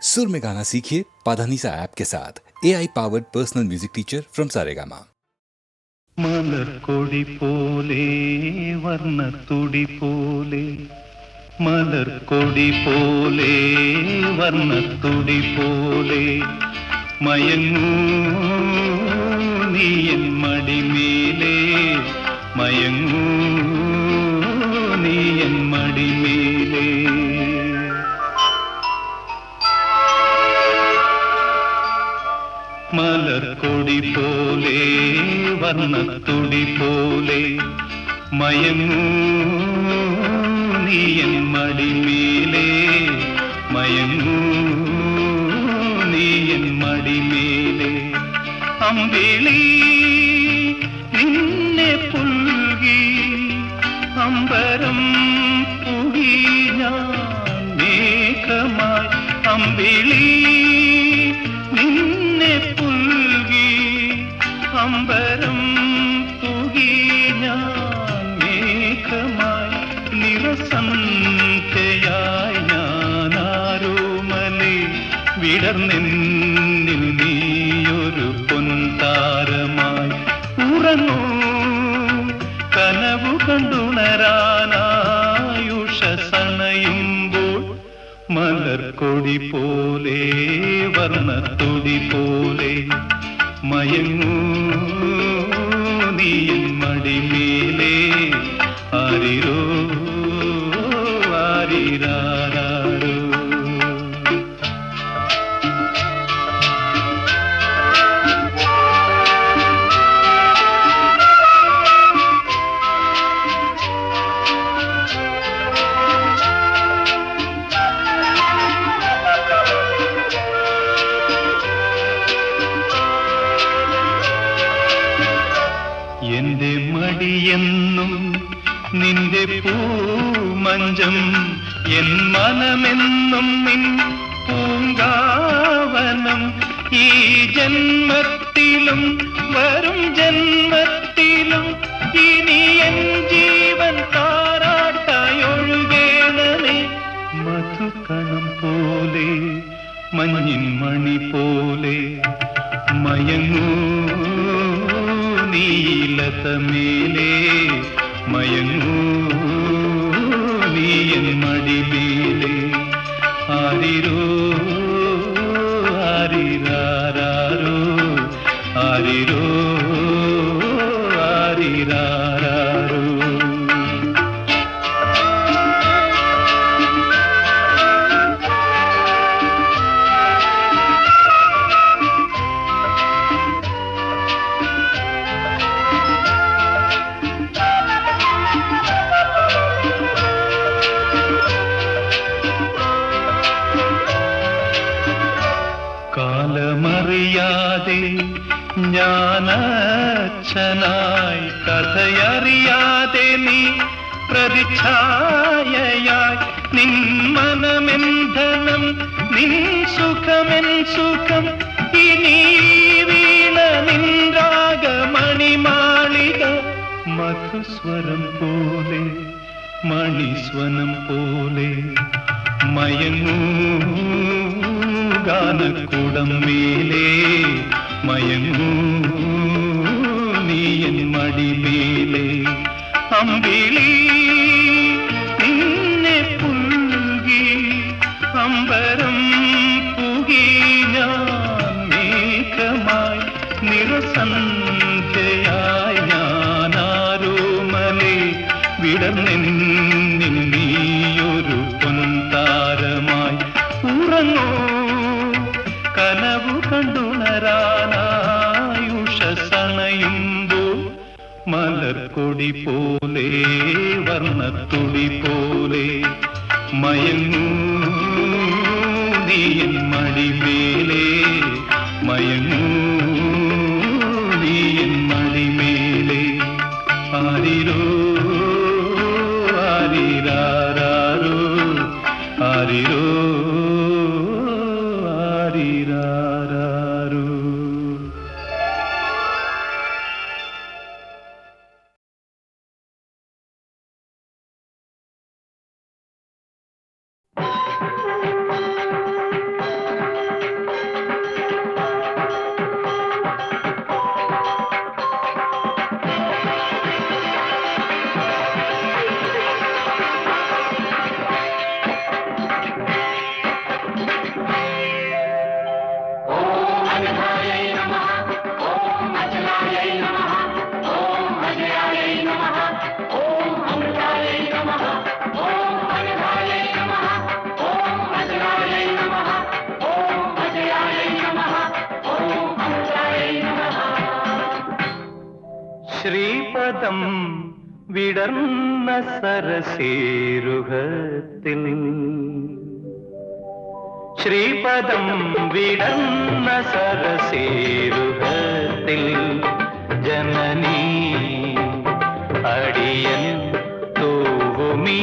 सुर में गाना सीखिए पाधानीसा ऐप के साथ AI powered personal music teacher from Saregama. മലർക്കൊടി പോലെ വർണ്ണത്തുടി പോലെ മലർക്കൊടി പോലെ വർണ്ണത്തുടി പോലെ മയങ്ങൂ നീ എൻ മടിമേലേ മയങ്ങൂ നീ എൻ മടിമേലേ മലർക്കൊടി പോലെ വർണ്ണത്തുടി പോലെ മയങ്ങൂ നീ എൻ മടിമേലേ മയങ്ങൂ നീ എൻ മടിമേലേ അമ്പിളി നിന്നെ പുൽകി അമ്പരം പുകി ഞാൻ മേഘമായി അമ്പിളി നിന്നെ പുൽകി അമ്പരം പുകി ഞാൻ മേഘമായി നിറസന്ധ്യയായി ഞാനാരോമലേ വിടർന്നെന്നിൽ നീയൊരു പൊൻതാരമായി ഉറങ്ങൂ കനവു കണ്ടുണരാനായുഷസണയുമ്പോൾ മലർക്കൊടി പോലെ വർണ്ണത്തുടി പോലെ മയങ്ങൂ നീ എൻ മടിമേലേ ആരിരോ ആരിരാരോ എന്റെ മടിയെന്നും നിന്റെ പൂമഞ്ചം എൻ മനമെന്നും നിൻ പൂങ്കാവനം ഈ ജന്മത്തിലും വരും ജന്മത്തിലും ഇനി എൻ ജീവൻ താരാട്ടായൊഴുകേണമേ മധുകണം പോലെ മഞ്ഞിൻ മണി പോലെ മയങ്ങൂ നീലതമേലേ മയങ്ങൂ നീ എൻ മടിമേലേ ആരിരോ ആരിരാരോ ആരിരോ ആരിരാരോ കാലമറിയാതെ ഞാനച്ഛനായി കഥയറിയാതെ നീ പ്രതിച്ഛായയായി നിൻ മനമെന്ധനം നിൻ സുഖമെൻ സുഖം ഇനി വീണ നിൻ രാഗമണിമാളിക മധുസ്വരം പോലെ മണിസ്വനം പോലെ മയങ്ങൂ ഗാനക്കൂടം മേലേ മയങ്ങൂ നീ എൻ മടിമേലേ അമ്പിളി നിന്നെ പുൽകി അമ്പരം പുകി ഞാൻ മേഘമായി നിറസന്ധ്യയായി ഞാനാരോമലേ വിടർന്നെന്നിൽ നീയൊരു പൊൻതാരമായി ഉറങ്ങൂ കനവു കണ്ടുണരാനായുഷസണയുമ്പോൾ മലർക്കൊടി പോലെ വർണ്ണത്തുടി പോലെ മയങ്ങൂ നീ എൻ മടിമേലേ മയങ്ങൂ നീ എൻ മടിമേലേ ആരിരോ ആരിരാരോ ആരിരോ ആരിരാരോ ശ്രീപദം വിടർന്ന സരസേരുഹത്തിൽ ശ്രീപദം വിടർന്ന സരസേരുഹത്തിൽ ജനനീ അടിയൻ തൂവുമീ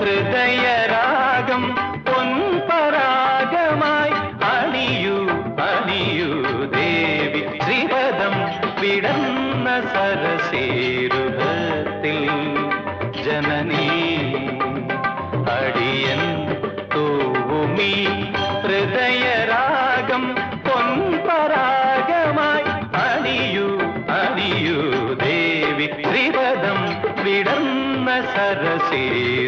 ഹൃദയരാഗം പൊൻപരാഗമായി അണിയൂ അണിയൂ ദേവി ശ്രീപദം വിടർന്ന സരസേരുഹത്തിൽ ജനനീ അടിയൻ തൂവുമീ ഹൃദയരാഗം പൊൻപരാഗമായി അണിയൂ അണിയൂ ദേവി ശ്രീപദം വിടർന്ന സരസേരുഹത്തിൽ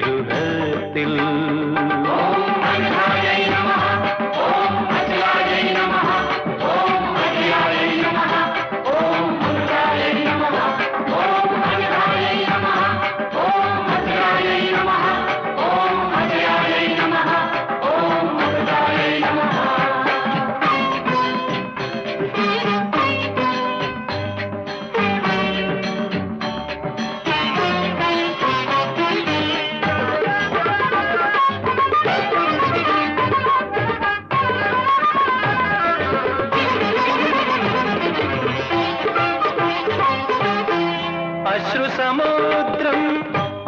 അശ്രുസമുദ്രം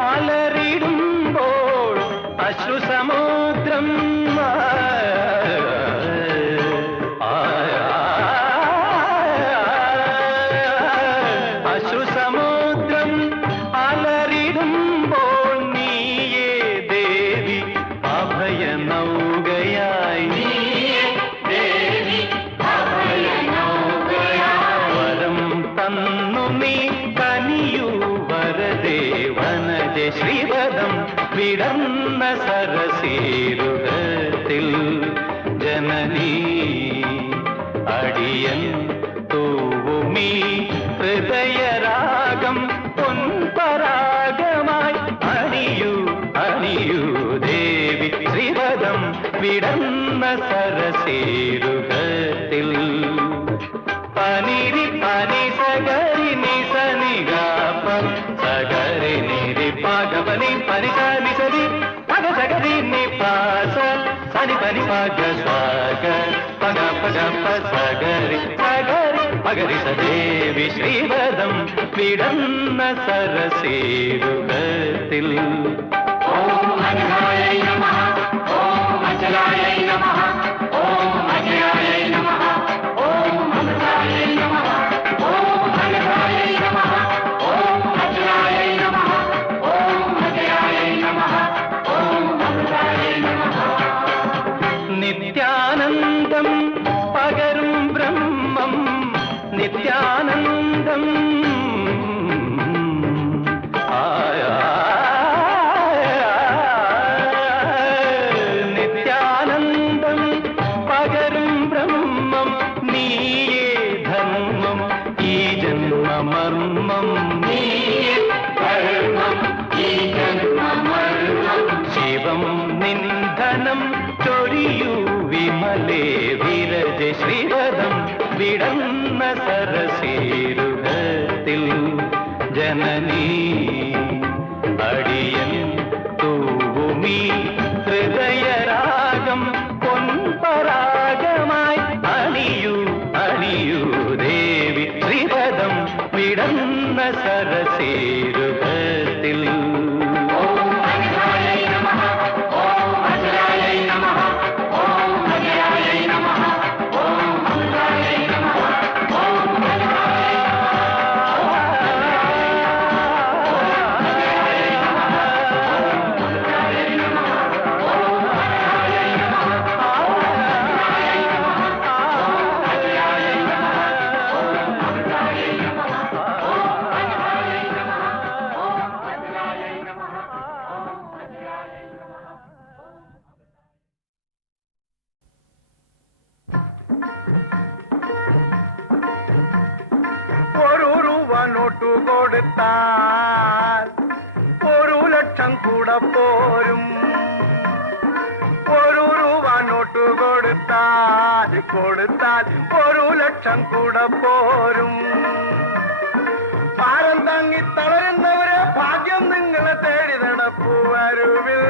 അലറിടുമ്പോൾ അശ്രുസമുദ്രം അശ്രുസമുദ്രം അലറിടുമ്പോൾ നീയേ ദേവി അഭയ നൗകയായി വരം തന്നു നീ കനിയൂ വരദേവനജ ശ്രീപദം വിടർന്ന സരസേരുഹത്തിൽ ജനനീ അടിയൻ തൂവുമീ ഹൃദയരാഗം പൊൻപരാഗമായി അണിയൂ അണിയൂ ദേവി ശ്രീപദം വിടർന്ന സരസേരുഹത്തിൽ പനിരി പനി സഗരി നിസ നിഗാപ സഗരി നിരി പാഗപനി പനി സനി സരി പഗ സഗരി നിപാസ സനി പനി പഗ സഗ പഗ പഗ പ സഗരി സഗരി പഗരി സദേവി ശ്രീപദം വിടർന്ന സരസേരുഹത്തിൽ ഓം അജയായ നമഃ ഓം അജയായ നമഃ ഓം അജയായ നമഃ ഓം അമൃതായ നമഃ ഓം അനഘായ നമഃ ഓം അജയായ നമഃ ഓം അജയായ നമഃ ഓം അമൃതായ നമഃ നിത്യാനന്ദം പകരും ബ്രഹ്മം നിത്യാനന്ദം നിത്യാനന്ദം പകരും ബ്രഹ്മം നീയേ ധർമ്മം ഈ ജന്മമർമ്മം നീയേ ധർമ്മം ഈ ജന്മമർമ്മം ശിവം നിന്ധനം ചൊരിയൂ വിമലേ വിരജ ശ്രീപദം വിടർന്ന സരസേരുഹത്തിൽ ജനനീ അടിയൻ തൂവുമീ ഹൃദയരാഗം പൊൻപരാഗമായി അണിയൂ അണിയൂ ദേവി ശ്രീപദം വിടർന്ന സരസേരുഹത്തിൽ ഓം അജയായ നമഃ ഓം അജയായ നമഃ ഓം അജയായ നമഃ ഓം അമൃതായ നമഃ ഓം അജയായ നോട്ടു കൊടുത്താൽ 1 ലക്ഷം കൂടെ പോരും. 1 രൂപ നോട്ടു കൊടുത്താൽ 1 ലക്ഷം കൂടെ പോരും. പാരന്ത താങ്ങി തളരുന്നവരെ ഭാഗ്യം നിങ്ങളെ തേടി നടപ്പു വരുവിൽ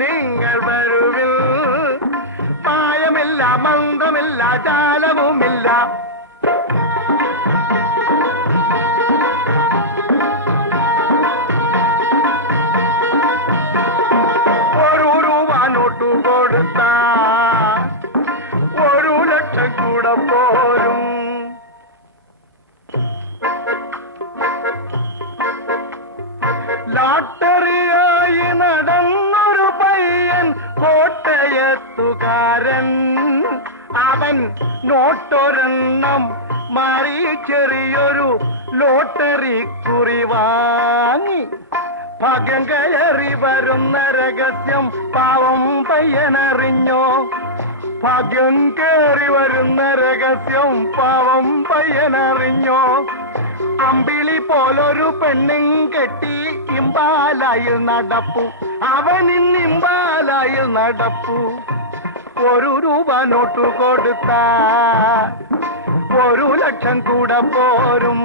നിങ്ങൾ വരുവിൽ മായമില്ല മന്ത്രമില്ല ജാലവുമില്ല ഒരു രൂപ നോട്ടു കൊടുത്ത 1 ലക്ഷം കൂടെ പോരും ലാട്ടറിയായി നടന്നൊരു പയ്യൻ കോട്ടയത്തുകാരൻ അവൻ നോട്ടൊരെണ്ണം മാറി ചെറിയൊരു ലോട്ടറി കുറി വാങ്ങി ഭാഗ്യം കയറി വരുന്ന രഹസ്യം പാവം പയ്യനറിഞ്ഞോ ഭാഗ്യം കയറി വരുന്ന രഹസ്യം പാവം പയ്യനറിഞ്ഞോ അമ്പിളി പോലൊരു പെണ്ണും കെട്ടി ഇമ്പാലായിൽ നടപ്പു അവനിന്ന് ഇമ്പാലായിൽ നടപ്പു 1 രൂപ നോട്ടു കൊടുത്ത 1 ലക്ഷം കൂടെ പോരും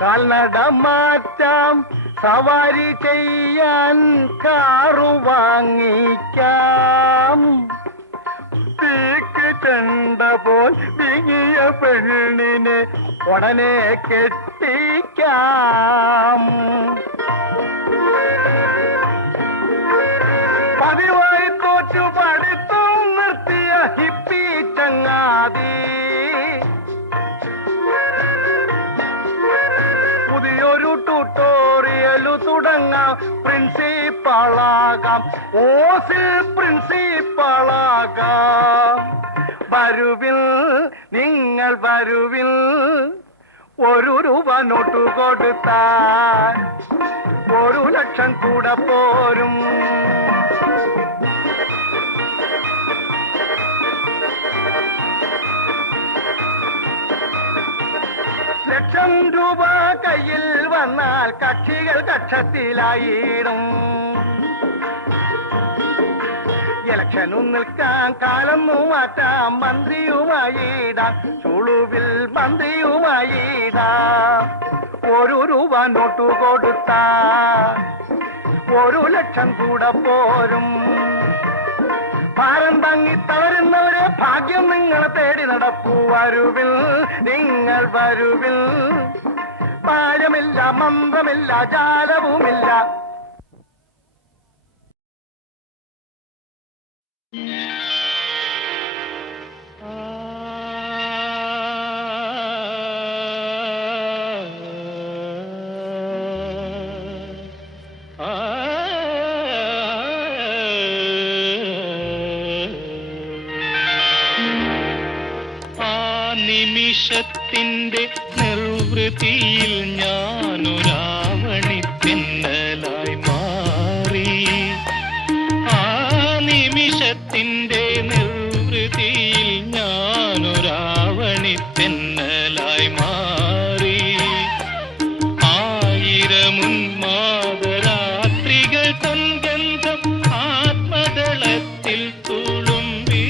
കാൽനട മാറ്റാം സവാരി ചെയ്യാൻ കാറു വാങ്ങിക്കാം തീക്ക് ചെണ്ട പോൽ വിങ്ങിയ പെണ്ണിനെ ഉടനെ കെട്ടിക്കാം പതിവായി തോറ്റു പഠിത്തം നിർത്തിയ ഹിപ്പി ചങ്ങാതി പുതിയൊരു ട്യൂട്ടോറിയലു തുടങ്ങാം പ്രിൻസിപ്പാളാകാം ഓസിൽ പ്രിൻസിപ്പാളാകാം വരുവിൽ നിങ്ങൾ വരുവിൽ 1 രൂപ നോട്ടു കൊടുത്താൽ 1 ലക്ഷം കൂടെ പോരും ലക്ഷം രൂപ കയ്യിൽ വന്നാൽ കക്ഷികൾ കക്ഷത്തിലായിടും ഇലക്ഷനും നിൽക്കാൻ കാലൊന്നു മാറ്റാം മന്ത്രിയുമായിടാം ചുളുവിൽ മന്ത്രിയുമായിടാം 1 രൂപ നോട്ടു കൊടുത്താ 1 ലക്ഷം കൂടെ പോരും ഭാരം താങ്ങി തളരുന്നവരെ ഭാഗ്യം നിങ്ങളെ തേടി നടപ്പു വരുവിൽ നിങ്ങൾ വരുവിൽ മായമില്ല മന്ത്രമില്ല ജാലവുമില്ല നിമിഷത്തിന്റെ നിർവൃതിയിൽ ഞാനൊരാവണി തെന്നലായി മാറി ആ നിമിഷത്തിന്റെ നിർവൃതിയിൽ ഞാനൊരാവണി തെന്നലായി മാറി 1000 ഉന്മാദരാത്രികൾ തൻ ഗന്ധം ആത്മദളത്തിൽ തുളുമ്പി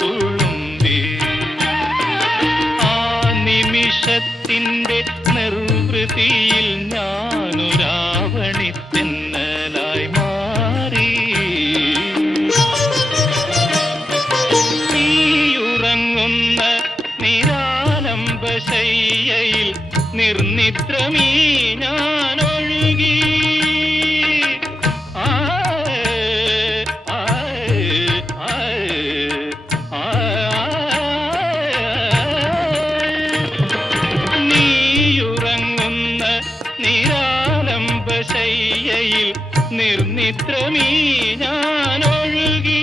തുളുമ്പി ആ നിമിഷത്തിന്റെ നിർവൃതിയിൽ ഞാനൊരാവണി തെന്നലായി മാറി നീയുറങ്ങുന്ന നിരാലംബശയ്യയിൽ നിർനിദ്രമീ ഞാനൊഴുകി ശയ്യയിൽ നിർനിദ്രമീ ഞാനൊഴുകി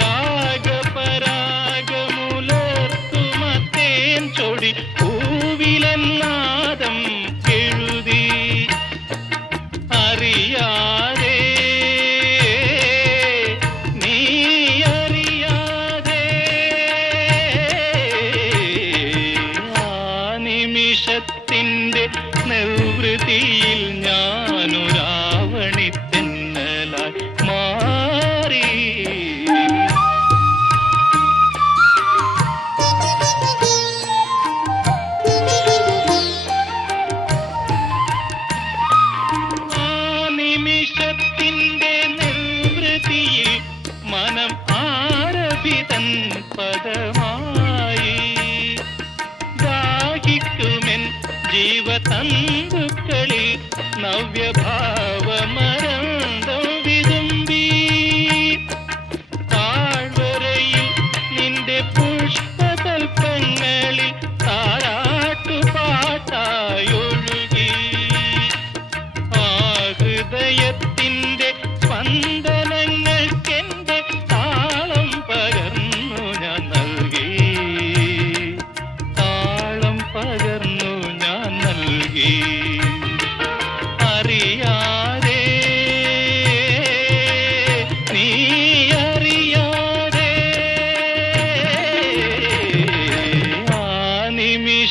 രാഗപരാഗമുലർത്തുമത്തേൻ ചൊടി പൂവിലെന്നാദം എഴുതി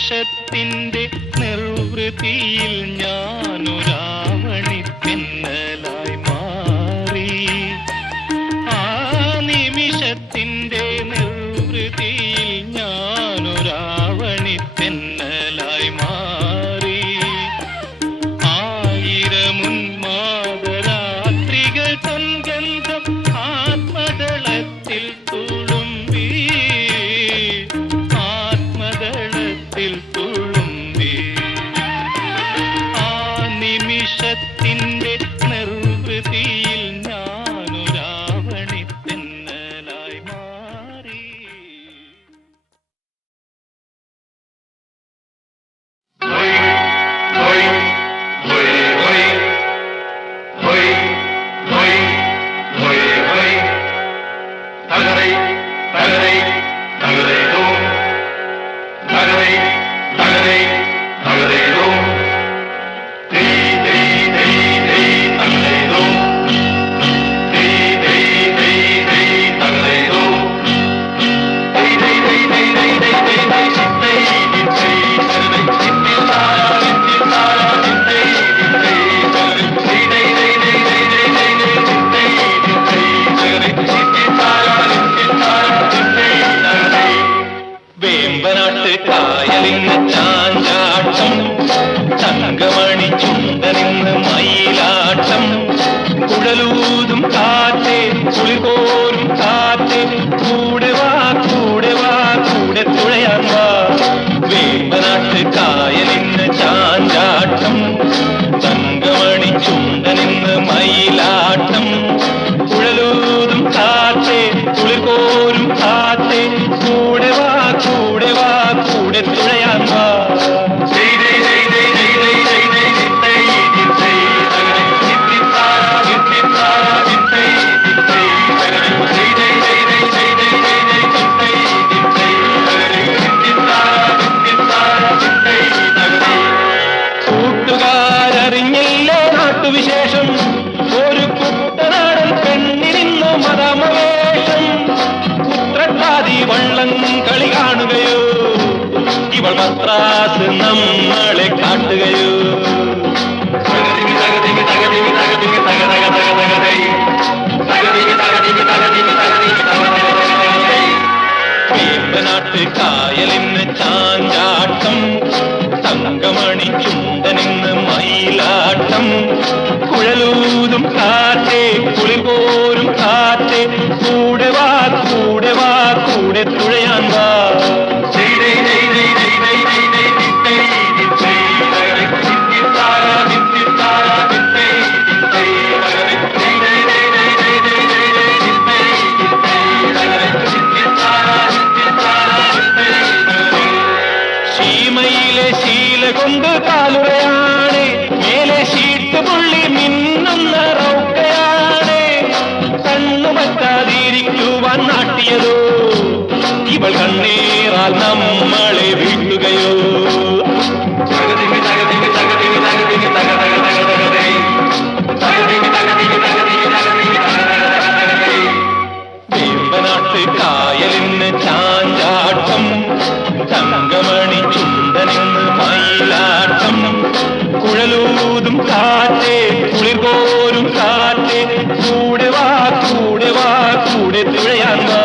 നിമിഷത്തിന്റെ നിർവൃതിയിൽ ഞാനൊരാവണി പിന്നലായി മാറി. ആ നിമിഷത്തിന്റെ നിർവൃതിയിൽ ഞാനൊരാവണി പിന്നലായി മാറി. ആയിരമുന്മാദരാത്രികൾ തൻഗന്ധം ആത്മദളത്തിൽ തുളുമ്പി, ആത്മദളത്തിൽ തുളുമ്പി. ആ നിമിഷത്തിന്റെ നിർവൃതിയിൽ ഞാനൊരാവണി തെന്നലായി മാറി. വേമ്പനാട്ട് കായലിന് ചാഞ്ചാട്ടം, തങ്കമണി ചുണ്ടനിന്ന് മയിലാട്ടം. കുഴലൂതും കാറ്റേ കുളികോരും കാറ്റേ, കൂടെ വാ കൂടെ വാ കൂടെ തുഴയാൻ വാ. വേമ്പനാട്ട് കായലിന് ചാഞ്ചാട്ടം, തങ്കമണി ചുണ്ടനിന്ന് മയിലാട്ടം. കുഴലൂതും കാറ്റേ കുളികോരും കാറ്റേ, കൂടെ വാ കൂടെ വാ കൂടെ തുഴയാൻ വാ. കൂട്ടുകാരറിഞ്ഞില്ലേ നാട്ടുവിശേഷം, ഒരു കുട്ടനാടൻ പെണ്ണിനിന്നു മതമവേഷം. ഉത്രട്ടാതി വള്ളം കളി കാണുകയോ, ഇവൾ മദ്രാസ് നമ്മളെ കാട്ടുകയോ. വേമ്പനാട്ട് കായലിന് ചാഞ്ചാട്ടം, തങ്കമണി ചുണ്ടനിന്ന് മയിലാട്ടം. കുഴലൂതും കാറ്റേ കുളികോരും കാറ്റേ, കൂടെ വാ കൂടെ വാ കൂടെ തുഴയാൻ വാ. ശീമയിലെ ശീല കൊണ്ട് കാലുറയാണ്, മേലെ ഷീട്ട് പുള്ളി മിന്നുന്ന റൗക്കയാണ്. കണ്ണു പറ്റാതിരിക്കുവാൻ നാട്ടിയതോ, ഇവൾ കണ്ണീറാൽ നമ്മളെ വീട്ടുകയോ. വേമ്പനാട്ട് കായലിന് ചാഞ്ചാട്ടം, തങ്കമണി ചുണ്ടനിന്ന് മയിലാട്ടം. കുഴലൂതും കാറ്റേ കുളിർകോരും കാറ്റേ, കൂടെ വാ കൂടെ വാ കൂടെ തുഴയാൻ വാ.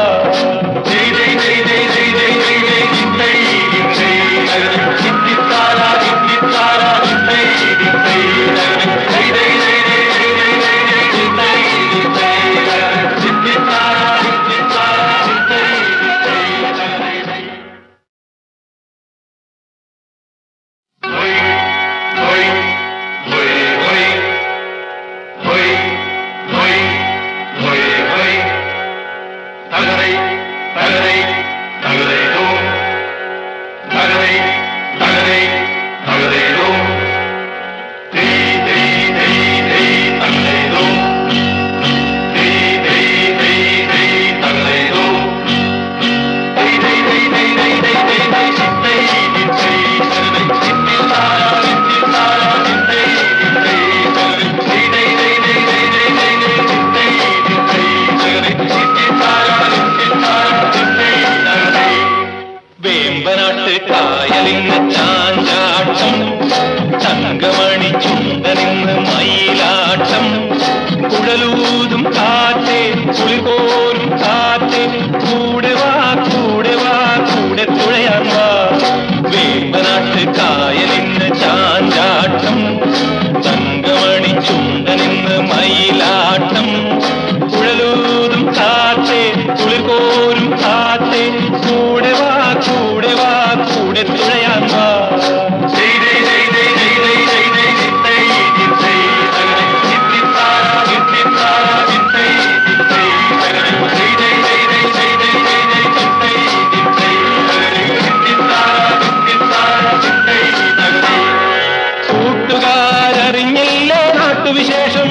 കായലിന് ചാഞ്ചാട്ടം തങ്കമണി ചുണ്ടനിന്ന് മയിലാട്ടം കുഴലൂതും കാറ്റേ കുളിപോരും കാറ്റേ കൂടെ വാ കൂടെ വാ കൂടെ തുഴയാൻ വാ വേമ്പനാട്ട് കായലിന് ചാഞ്ചാട്ടം തങ്കമണി ചുണ്ടനിന്ന് മയിലാട്ടം കുഴലൂതും കാറ്റേ കുളിപോരും കാറ്റേ കൂടെ വാ കൂടെ വാ കൂടെ തുഴയാൻ വാ കൂട്ടുകാരറിഞ്ഞില്ലേ നാട്ടുവിശേഷം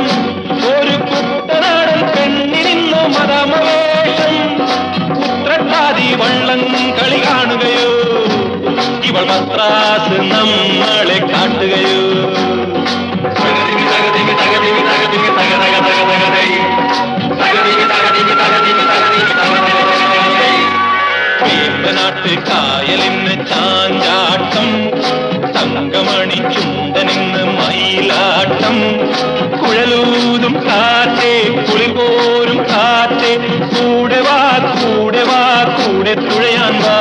ഒരു കുട്ടനാടൻ പെണ്ണിനിന്നു മതമവേഷം ഉത്രട്ടാതി വള്ളം കളി കാണുകയോ ഇവൾ മദ്രാസ് നമ്മളെ കാട്ടുകയോ വേമ്പനാട്ട് കായലിന് ചാഞ്ചാട്ടം തങ്കമണി ചുണ്ടനിന്ന് മയിലാട്ടം കുഴലൂതും കാറ്റേ കുളിപോരും കാറ്റേ കൂടെ വാ കൂടെ വാ കൂടെ തുഴയാൻ വാ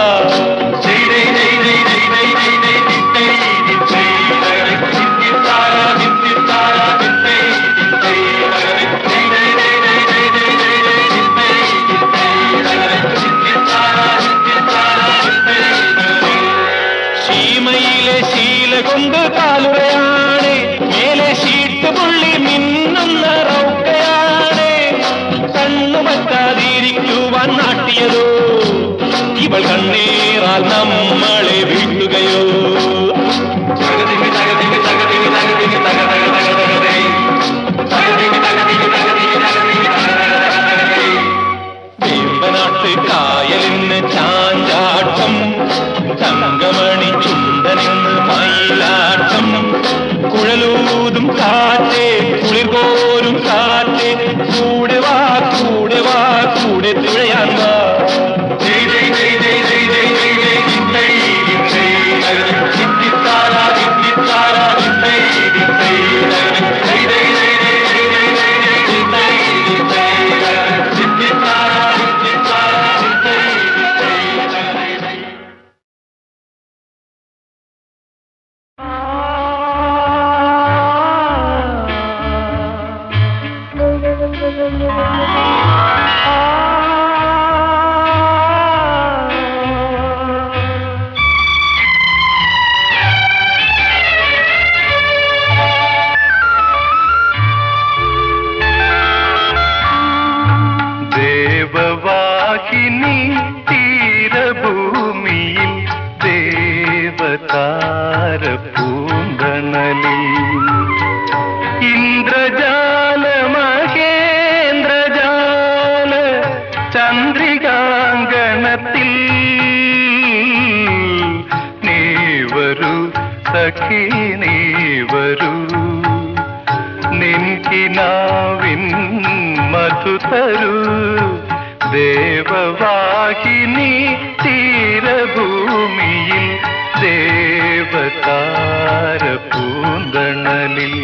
ശീമയിലെ ശീല കൊണ്ട് കാലുറയാണ് മേലെ ഷീട്ട് പുള്ളി മിന്നുന്ന റൗക്കയാണ് കണ്ണു പറ്റാതിരിക്കുവാൻ നാട്ടിയതോ ഇവൾ കണ്ണീറാൽ നമ്മളെ വീട്ടുകയോ വേമ്പനാട്ട് കായലിന് ചാഞ്ചാട്ടം തങ്കമണി ചുണ്ടനിന്ന് മയിലാട്ടം കുഴലൂതും കാറ്റേ കുളിർപോരും കാറ്റേ കൂടെ വാ കൂടെ വാ കൂടെ തുഴയാൻ വാ ദേവവാഹിനി തീരഭൂമിയിൽ ദേവതാര പൂന്തണലിൽ ഇന്ദ്രജാല മഹേന്ദ്രജാല ചന്ദ്രികാങ്കണത്തിൽ നീ വരൂ സഖി നീ വരൂ നിൻകിനാവിൻ മധു തരൂ ദേവവാഹിനി തീരഭൂമിയിൽ ദേവതാര പൂന്തണലിൽ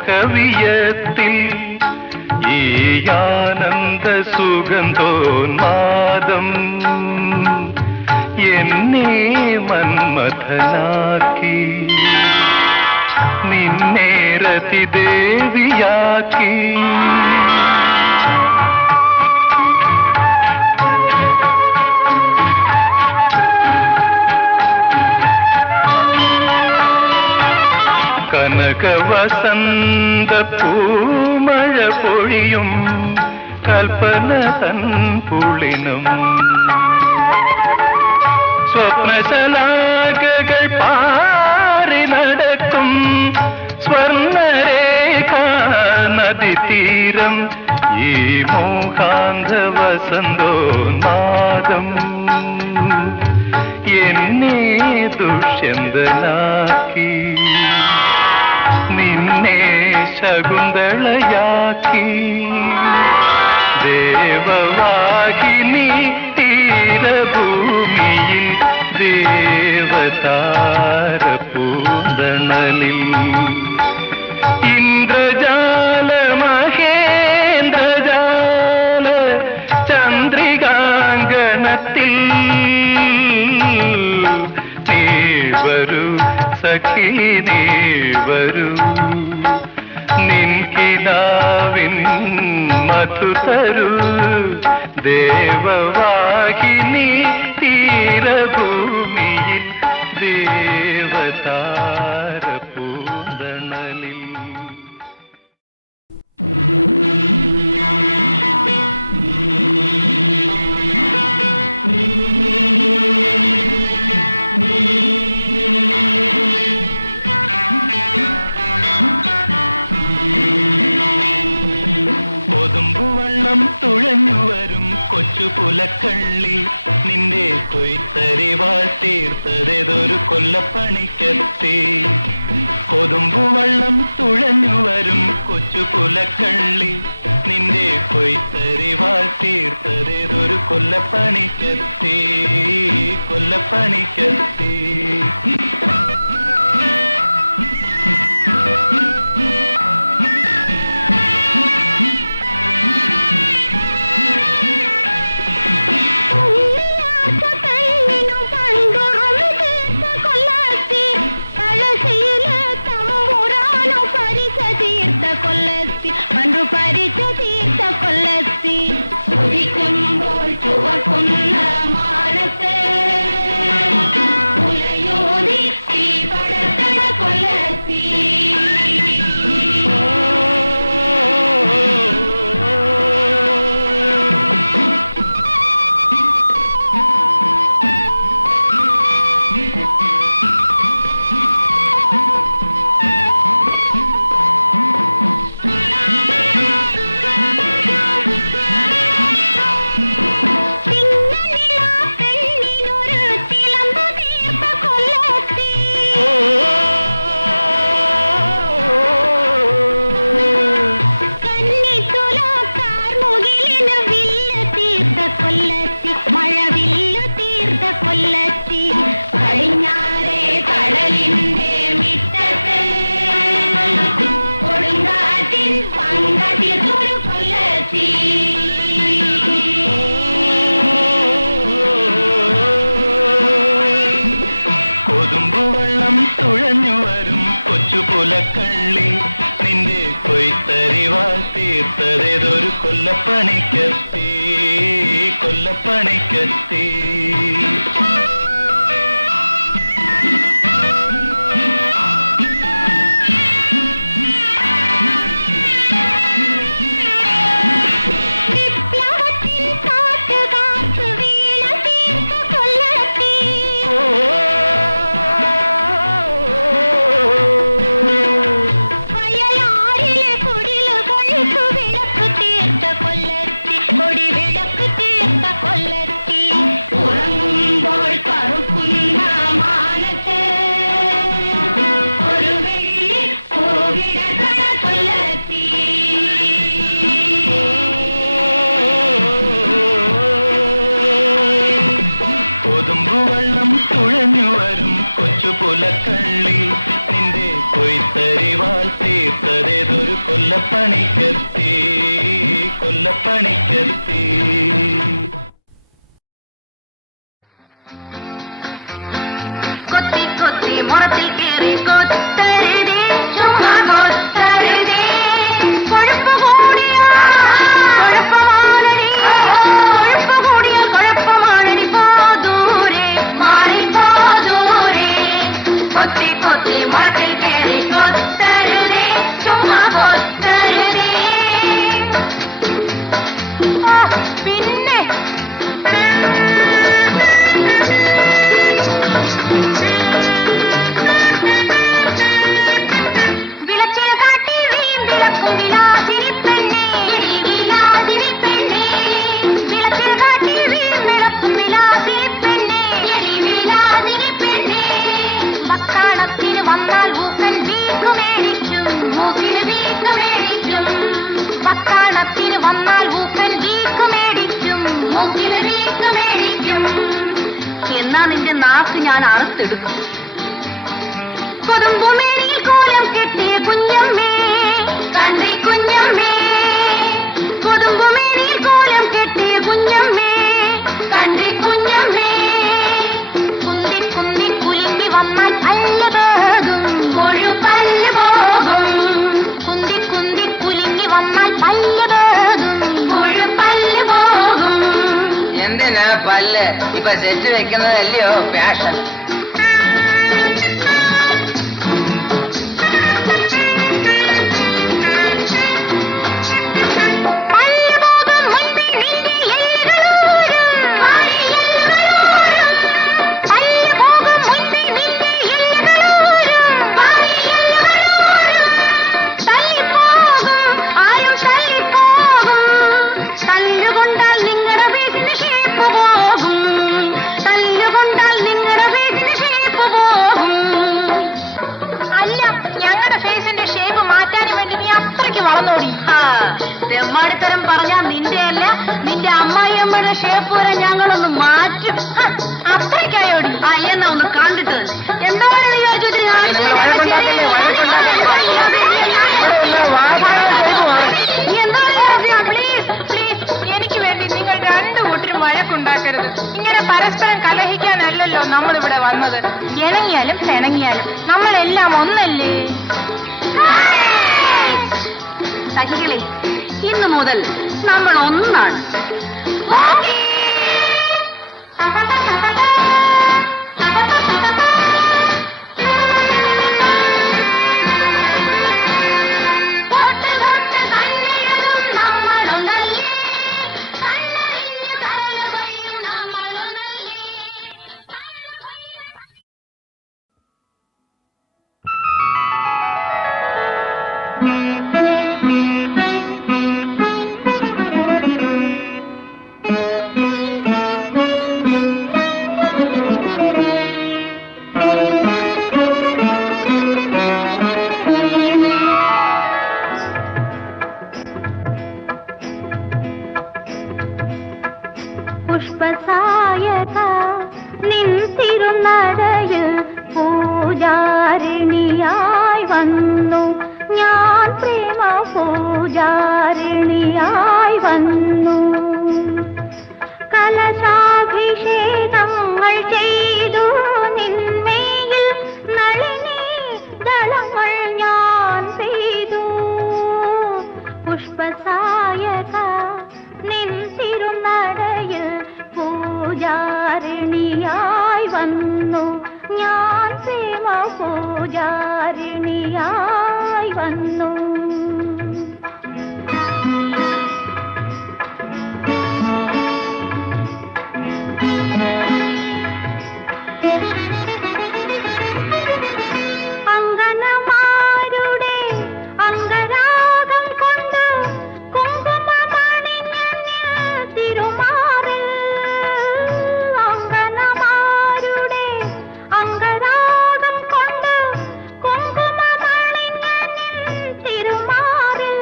മായാമോഹവിയത്തിൽ ഈ ആനന്ദ സുഗന്ധോന്മാദം എന്നെ മന്മഥനാക്കി നിന്നെ രതിദേവിയാക്കി കനക വസന്ത പൂമഴ പൊഴിയും കൽപ്പന തൻ പുളിനും സ്വപ്നശലാകകൾ പാറി നടക്കും സ്വർണരേഖ നദി തീരം ഈ മോഹാന്ത വസന്തോന്മാദം എന്നെ ദുഷ്യന്തനാക്കി നിന്നെ ശകുന്തളയാക്കി ദേവവാഹിനി തീരഭൂമിയിൽ ദേവതാര പൂന്തണലിൽ ഇന്ദ്രജാല മഹേന്ദ്രജാല ചന്ദ്രികാങ്കണത്തിൽ നീ വരൂ സഖി നീ വരൂ നിൻകിനാവിൻ മധു തരൂ ദേവവാഹിനി തീരഭൂമിയിൽ ദേവതാര പൂന്തണലിൽ തുഴഞ്ഞുവരും കൊച്ചു പുലക്കള്ളി നിന്റെ കൊയ്ത്തരിവാൾ തീർത്തതൊരു കൊല്ലപ്പണിക്കെത്തി കൊതുമ്പുവള്ളം തുഴഞ്ഞുവരും കൊച്ചു പുലക്കള്ളി നിന്റെ കൊയ്ത്തരിവാൾ തീർത്തതൊരു കൊല്ലപ്പണിക്കെത്തി കൊല്ലപ്പണിക്കെത്തി കൊതുമ്പുവെള്ളം തുഴഞ്ഞുവരും കൊച്ചു പുലക്കള്ളി നിന്റെ കൊയ്ത്തരിവാൾ തീർത്തതൊരു കൊല്ലപ്പണിക്കെത്തി കൊല്ലപ്പണിക്കെത്തി കൊതുമ്പുവെള്ളം തുഴഞ്ഞുവരും കൊച്ചു പുലക്കള്ളി നിന്റെ കൊയ്ത്തരിവാൾ തീർത്തതൊരു കൊല്ലപ്പണിക്കെത്തി കൊല്ലപ്പണിക്കെത്തി കൊത്തി കൊത്തി മുറത്തിൽ കയറി കൊത്തരുതേ ചുമ്മാ കൊത്തരുതേ കൊഴുപ്പ് കൂടിയ കുഴപ്പമാണടി കൊഴുപ്പ് കൂടിയ കുഴപ്പമാണടി പോദൂരെ മാറി പോദൂരെ കൊത്തി കൊത്തി മുറത്തിൽ കയറി കൊത്ത അതിന്റെ നാക്ക് ഞാൻ അറുത്തെടുക്കും. കൊതുമ്പുമേനിയിൽ കോലം കെട്ടിയ കുഞ്ഞമ്മേ, കണ്ടി കുഞ്ഞമ്മേ, കൊതുമ്പുമേനിയിൽ കോലം കെട്ടിയ കുഞ്ഞമ്മേ, കണ്ടി കുഞ്ഞമ്മേ, കുന്തി കുന്തി കുലുങ്ങി വന്നാൽ പല്ല് പോകും, കൊഴുപ്പല്ല് പോകും, കുന്തി കുന്തി കുലുങ്ങി വന്നാൽ പല്ല് പോകും, കൊഴുപ്പല്ല് പോകും. എന്തിനാ പല്ല്? ഇപ്പൊ സെറ്റ് വെക്കുന്നതല്ലയോ ഫാഷൻ. തെമ്മാടിത്തരം പറഞ്ഞാൽ നിന്റെ അല്ല, നിന്റെ അമ്മായിയമ്മയുടെ ഷേപ്പ് വരെ ഞങ്ങളൊന്ന് മാറ്റും. അത്രയ്ക്കായോടി? എന്നാ ഒന്ന് കണ്ടിട്ട് എന്താണ് വിചാരിച്ചു? പ്ലീസ് പ്ലീസ്, എനിക്ക് വേണ്ടി നിങ്ങൾ രണ്ടു കൂട്ടരും വഴക്കുണ്ടാക്കരുത്. ഇങ്ങനെ പരസ്പരം കലഹിക്കാനല്ലല്ലോ നമ്മളിവിടെ വന്നത്. ഇണങ്ങിയാലും പിണങ്ങിയാലും നമ്മളെല്ലാം ഒന്നല്ലേ? സഖികളെ, ഇന്നു മുതൽ നമ്മൾ ഒന്നാണ്. പുഷ്പസായക നിൻ തിരുനടയിൽ പൂജാരിണിയായി വന്നു ഞാൻ, പ്രേമ പൂജാരിണിയായി വന്നു. കലശാഭിഷേകങ്ങൾ ചെയ്തു നിന്മേയിൽ നളിനി ദളങ്ങൾ ഞാൻ പെയ്തു. പുഷ്പസായക നിൻ തിരുനടയിൽ പൂജാരിണിയായി വന്നു ഞാൻ, പ്രേമ പൂജാരിണിയായി വന്നു. അങ്കനമാരുടെ അംഗരാഗം കൊണ്ട് കുങ്കുമമണിഞ്ഞ തിരുമാറിൽ, അങ്കനമാരുടെ അംഗരാഗം കൊണ്ട് കുങ്കുമമണിഞ്ഞ തിരുമാറിൽ,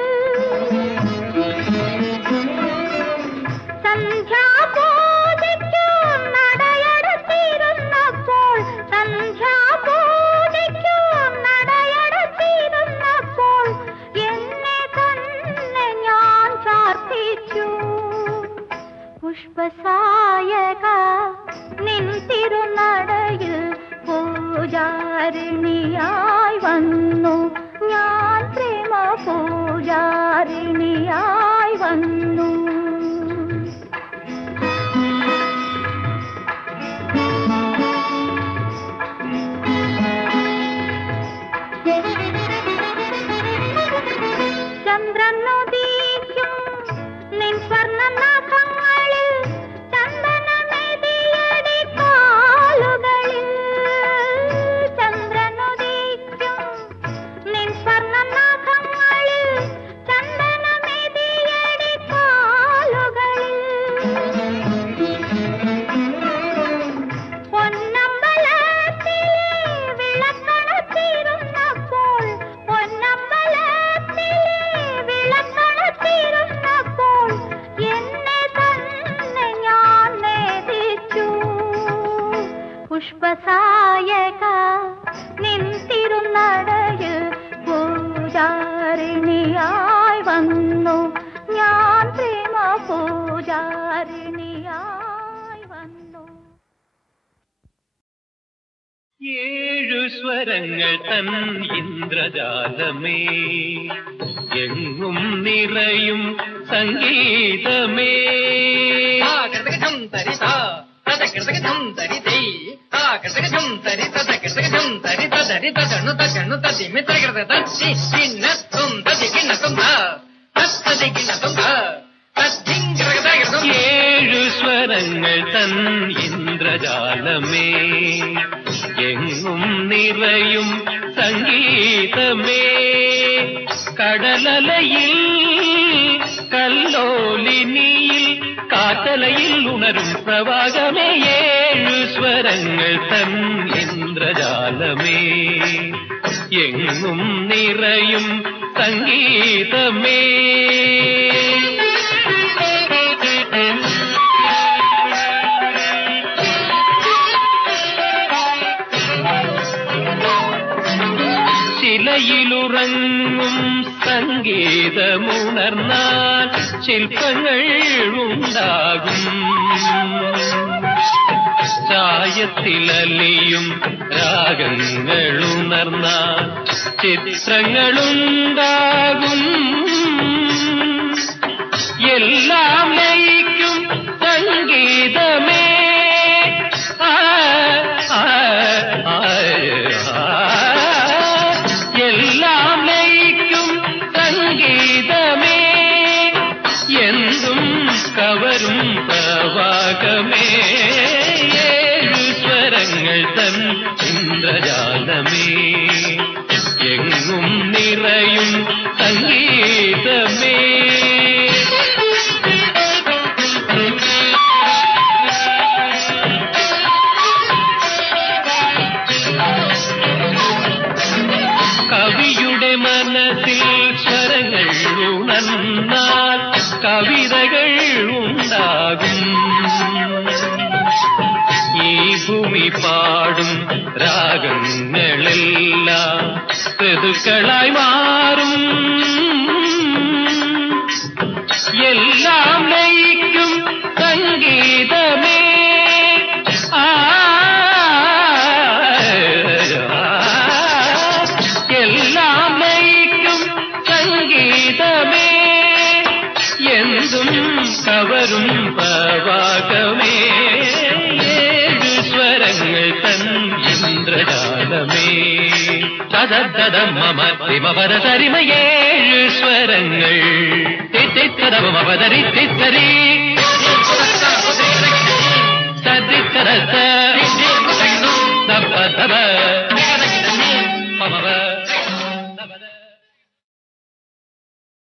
സന്ധ്യാപൂജയ്ക്കു നടയടത്തിരുന്നപ്പോൾ, സന്ധ്യാപൂജയ്ക്കു നടയടത്തിരുന്നപ്പോൾ എന്നെ തന്നെ ഞാൻ ചാർത്തിച്ചു. പുഷ്പസായക നിൻ തിരുനടയിൽ പൂജാരിണിയായി വന്നു ഞാൻ, പ്രേമ പൂജാരിണിയായി വന്നു. ചന്ദ്രനുദീക്കും നിൻ സ്വർണ്ണനാഭങ്ങളിൽ ചന്ദനമെതിയടി കാലുകളിൽ, ചന്ദ്രനുദീക്കും നിൻ സ്വർണ്ണനാഭങ്ങളിൽ ചന്ദനമെതിയടി കാലുകളിൽ, പൊന്നമ്പലത്തിലെ വിളക്കണത്തിരുന്നപ്പോൾ, പൊന്നമ്പലത്തിലെ വിളക്കണത്തിരുന്നപ്പോൾ എന്നെ സ്വരങ്ങൾ തൻ ഇന്ദ്രജാലമേ എങ്ങും നിറയും സംഗീതമേ ഏഴു സ്വരങ്ങൾ തൻ ഇന്ദ്രജാലമേ എങ്ങും നിറയും സംഗീതമേ കടലലയിൽ കല്ലോലിനിയിൽ കാറ്റലയിൽ ഉണരും പ്രവാഹമേ ഏഴു സ്വരങ്ങൾ തൻ ഇന്ദ്രജാലമേ എങ്ങും നിറയും സംഗീതമേ ശിലയിലുറങ്ങും സംഗീതമുണർന്നാൽ ശില്പങ്ങൾ ഉണ്ടാകും ചായത്തിലലിയും രാഗങ്ങളുണർന്നാൽ ചിത്രങ്ങളുണ്ടാകും എല്ലാം ലയിക്കും സംഗീതമേ എല്ലാം ലയിക്കും സംഗീതമേ എന്തും കവരും പ്രവാഹമേ ഏഴു സ്വരങ്ങൾ തൻ ഇന്ദ്രജാലമേ എങ്ങും നിറയും സംഗീതമേ കവിയുടെ മനസ്സിൽ സ്വരങ്ങൾ ഉണർന്നാൽ കവിതകൾ ഉണ്ടാകും ഈ ഭൂമി പാടും രാഗങ്ങളെല്ലാം ഋതുക്കളായി മാറും എല്ലാം ലയിക്കും സംഗീതമേ എല്ലാം ലയിക്കും സംഗീതമേ എന്തും കവരും പ്രവാഹമേ ഏഴു സ്വരങ്ങൾ തൻ ഇന്ദ്രജാലമേ തദ മമ മമര തരിമ ഏഴു സ്വരങ്ങൾ തിത്തരവമപദരി തിത്തരി സരിത്തരസ തപ